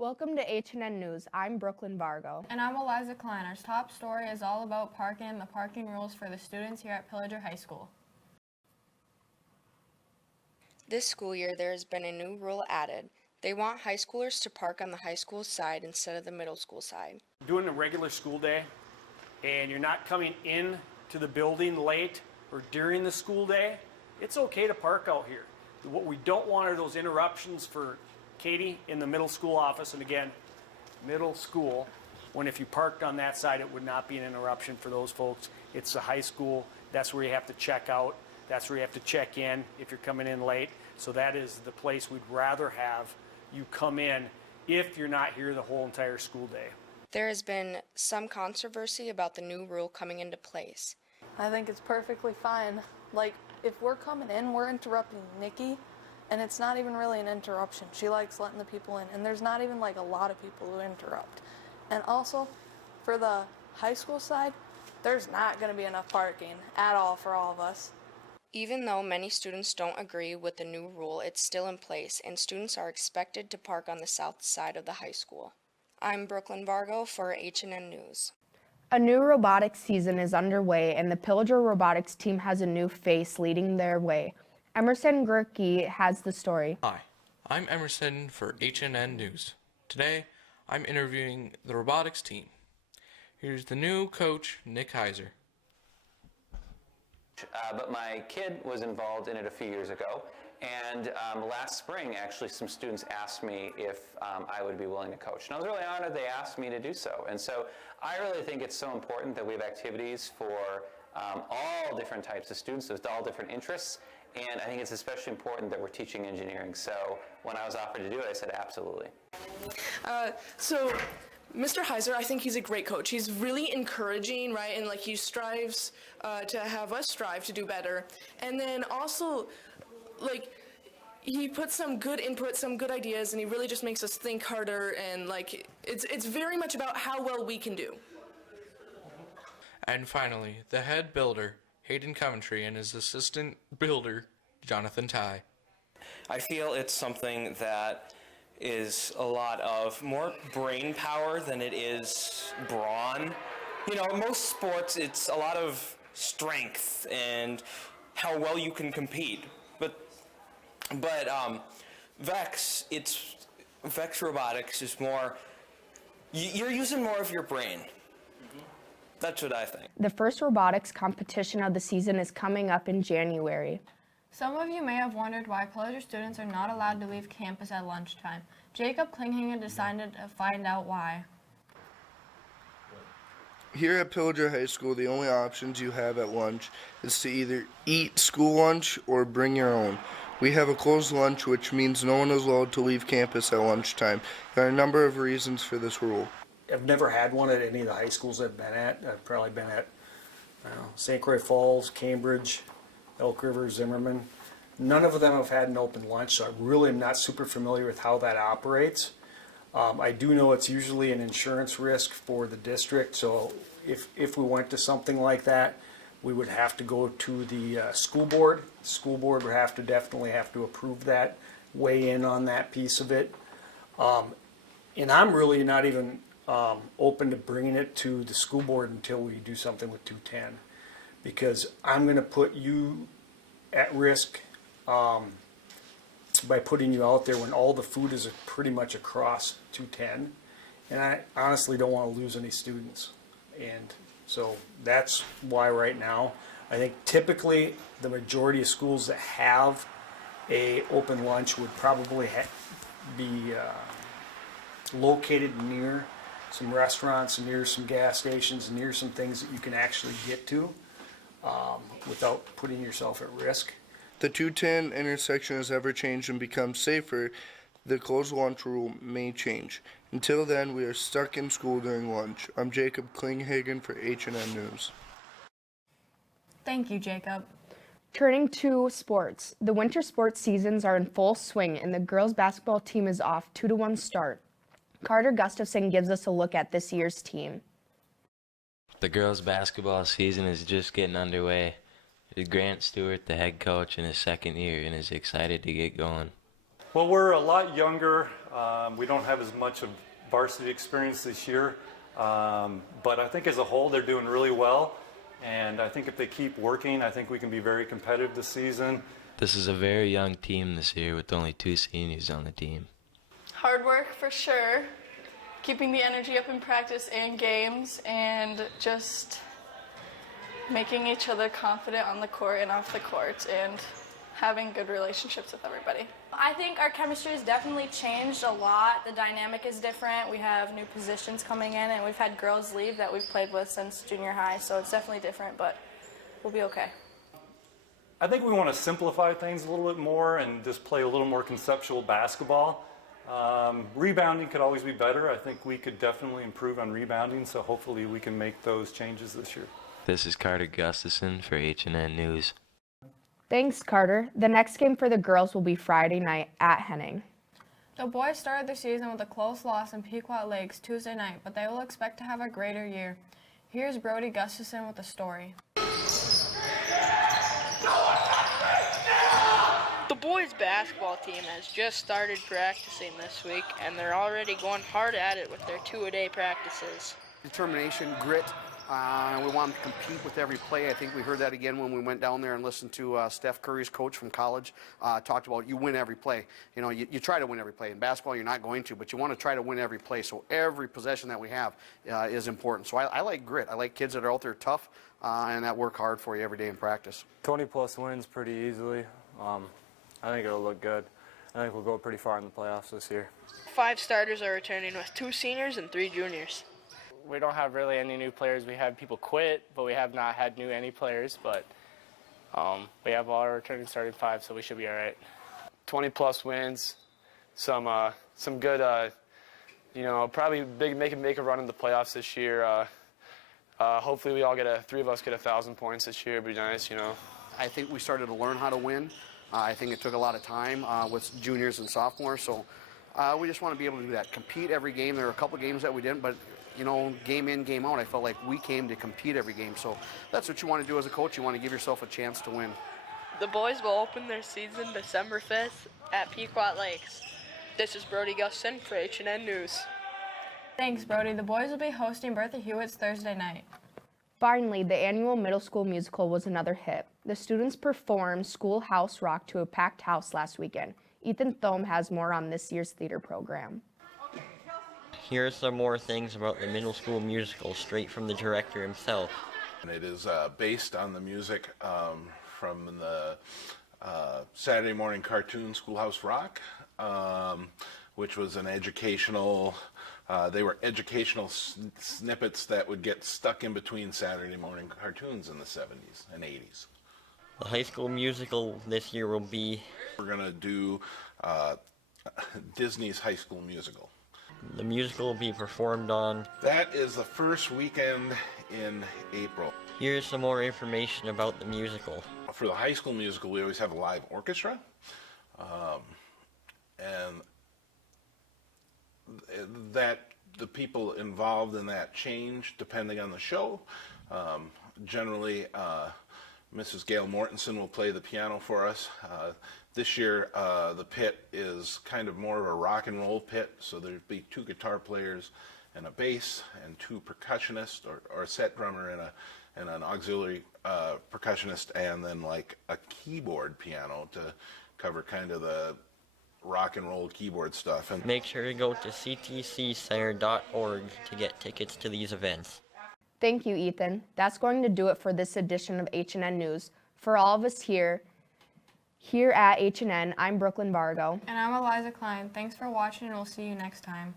Welcome to HNN News. I'm Brooklyn Vargo. And I'm Eliza Klein. Our top story is all about parking and the parking rules for the students here at Pillager High School. This school year, there has been a new rule added. They want high schoolers to park on the high school side instead of the middle school side. Doing a regular school day and you're not coming in to the building late or during the school day, it's okay to park out here. What we don't want are those interruptions for Katie in the middle school office, and again, middle school, when if you parked on that side, it would not be an interruption for those folks. It's the high school. That's where you have to check out. That's where you have to check in if you're coming in late. So that is the place we'd rather have you come in if you're not here the whole entire school day. There has been some controversy about the new rule coming into place. I think it's perfectly fine. Like, if we're coming in, we're interrupting Nikki, and it's not even really an interruption. She likes letting the people in, and there's not even like a lot of people who interrupt. And also, for the high school side, there's not going to be enough parking at all for all of us. Even though many students don't agree with the new rule, it's still in place, and students are expected to park on the south side of the high school. I'm Brooklyn Vargo for HNN News. A new robotics season is underway, and the Pillager Robotics team has a new face leading their way. Emerson Gerke has the story. Hi, I'm Emerson for HNN News. Today, I'm interviewing the robotics team. Here's the new coach, Nick Heiser. But my kid was involved in it a few years ago, and last spring, actually, some students asked me if I would be willing to coach. And I was really honored they asked me to do so. And so I really think it's so important that we have activities for all different types of students, with all different interests. And I think it's especially important that we're teaching engineering. So when I was offered to do it, I said absolutely. So Mr. Heiser, I think he's a great coach. He's really encouraging, right? And like he strives to have us strive to do better. And then also, like, he puts some good input, some good ideas, and he really just makes us think harder. And like, it's very much about how well we can do. And finally, the head builder, Hayden Coventry, and his assistant builder, Jonathan Ty. I feel it's something that is a lot of more brain power than it is brawn. You know, most sports, it's a lot of strength and how well you can compete. But Vex Robotics is more, you're using more of your brain. That's what I think. The first robotics competition of the season is coming up in January. Some of you may have wondered why Pillager students are not allowed to leave campus at lunchtime. Jacob Klinghagen decided to find out why. Here at Pillager High School, the only options you have at lunch is to either eat school lunch or bring your own. We have a closed lunch, which means no one is allowed to leave campus at lunchtime. There are a number of reasons for this rule. I've never had one at any of the high schools I've been at. I've probably been at St. Croix Falls, Cambridge, Elk River, Zimmerman. None of them have had an open lunch, so I really am not super familiar with how that operates. I do know it's usually an insurance risk for the district, so if we went to something like that, we would have to go to the school board. The school board would definitely have to approve that, weigh in on that piece of it. And I'm really not even open to bringing it to the school board until we do something with 210, because I'm going to put you at risk by putting you out there when all the food is pretty much across 210, and I honestly don't want to lose any students. And so that's why right now I think typically the majority of schools that have a open lunch would probably be located near some restaurants, near some gas stations, near some things that you can actually get to without putting yourself at risk. The 210 intersection has ever changed and become safer. The closed lunch rule may change. Until then, we are stuck in school during lunch. I'm Jacob Klinghagen for HNN News. Thank you, Jacob. Turning to sports, the winter sports seasons are in full swing, and the girls' basketball team is off 2-1 start. Carter Gustafson gives us a look at this year's team. The girls' basketball season is just getting underway. Grant Stewart, the head coach, in his second year, and is excited to get going. Well, we're a lot younger We don't have as much of varsity experience this year, but I think as a whole they're doing really well. And I think if they keep working, I think we can be very competitive this season. This is a very young team this year with only 2 seniors on the team. Hard work for sure, keeping the energy up in practice and games, and just making each other confident on the court and off the court, and having good relationships with everybody. I think our chemistry has definitely changed a lot. The dynamic is different. We have new positions coming in, and we've had girls leave that we've played with since junior high, so it's definitely different, but we'll be okay. I think we want to simplify things a little bit more and just play a little more conceptual basketball. Rebounding could always be better. I think we could definitely improve on rebounding, so hopefully we can make those changes this year. This is Carter Gustafson for HNN News. Thanks, Carter. The next game for the girls will be Friday night at Henning. The boys started their season with a close loss in Pequot Lakes Tuesday night, but they will expect to have a greater year. Here's Brody Gustafson with the story. The boys basketball team has just started practicing this week, and they're already going hard at it with their 2-a-day practices. Determination, grit. We want to compete with every play. I think we heard that again when we went down there and listened to Steph Curry's coach from college talked about you win every play. You know, you try to win every play. In basketball, you're not going to, but you want to try to win every play. So every possession that we have is important. So I like grit. I like kids that are out there tough and that work hard for you every day in practice. 20-plus wins pretty easily. I think it'll look good. I think we'll go pretty far in the playoffs this year. 5 starters are returning with 2 seniors and 3 juniors. We don't have really any new players. We have people quit, but we have not had any players. But we have all our returning starting 5, so we should be all right. 20-plus wins, some good, probably make a run in the playoffs this year. Hopefully we all get 3 of us get 1,000 points this year. It'd be nice, I think we started to learn how to win. I think it took a lot of time with juniors and sophomores, so we just want to be able to do that. Compete every game. There were a couple games that we didn't, but game in, game out, I felt like we came to compete every game. So that's what you want to do as a coach. You want to give yourself a chance to win. The boys will open their season December 5th at Pequot Lakes. This is Brody Guston for HNN News. Thanks, Brody. The boys will be hosting Bertha Hewitt's Thursday night. Finally, the annual middle school musical was another hit. The students performed Schoolhouse Rock to a packed house last weekend. Ethan Thome has more on this year's theater program. Here are some more things about the middle school musical straight from the director himself. It is based on the music from the Saturday morning cartoon Schoolhouse Rock, which was an educational, they were educational snippets that would get stuck in between Saturday morning cartoons in the 70s and 80s. The high school musical this year will be... We're going to do Disney's High School Musical. The musical will be performed on... That is the first weekend in April. Here's some more information about the musical. For the high school musical, we always have a live orchestra. And that the people involved in that change depending on the show. Generally, Mrs. Gail Mortensen will play the piano for us. This year, the pit is kind of more of a rock and roll pit, so there'd be 2 guitar players and a bass and 2 percussionists, or a set drummer and an auxiliary percussionist, and then like a keyboard piano to cover kind of the rock and roll keyboard stuff. And make sure to go to ctccenter.org to get tickets to these events. Thank you, Ethan. That's going to do it for this edition of HNN News. For all of us here at HNN, I'm Brooklyn Vargo. And I'm Eliza Klein. Thanks for watching, and we'll see you next time.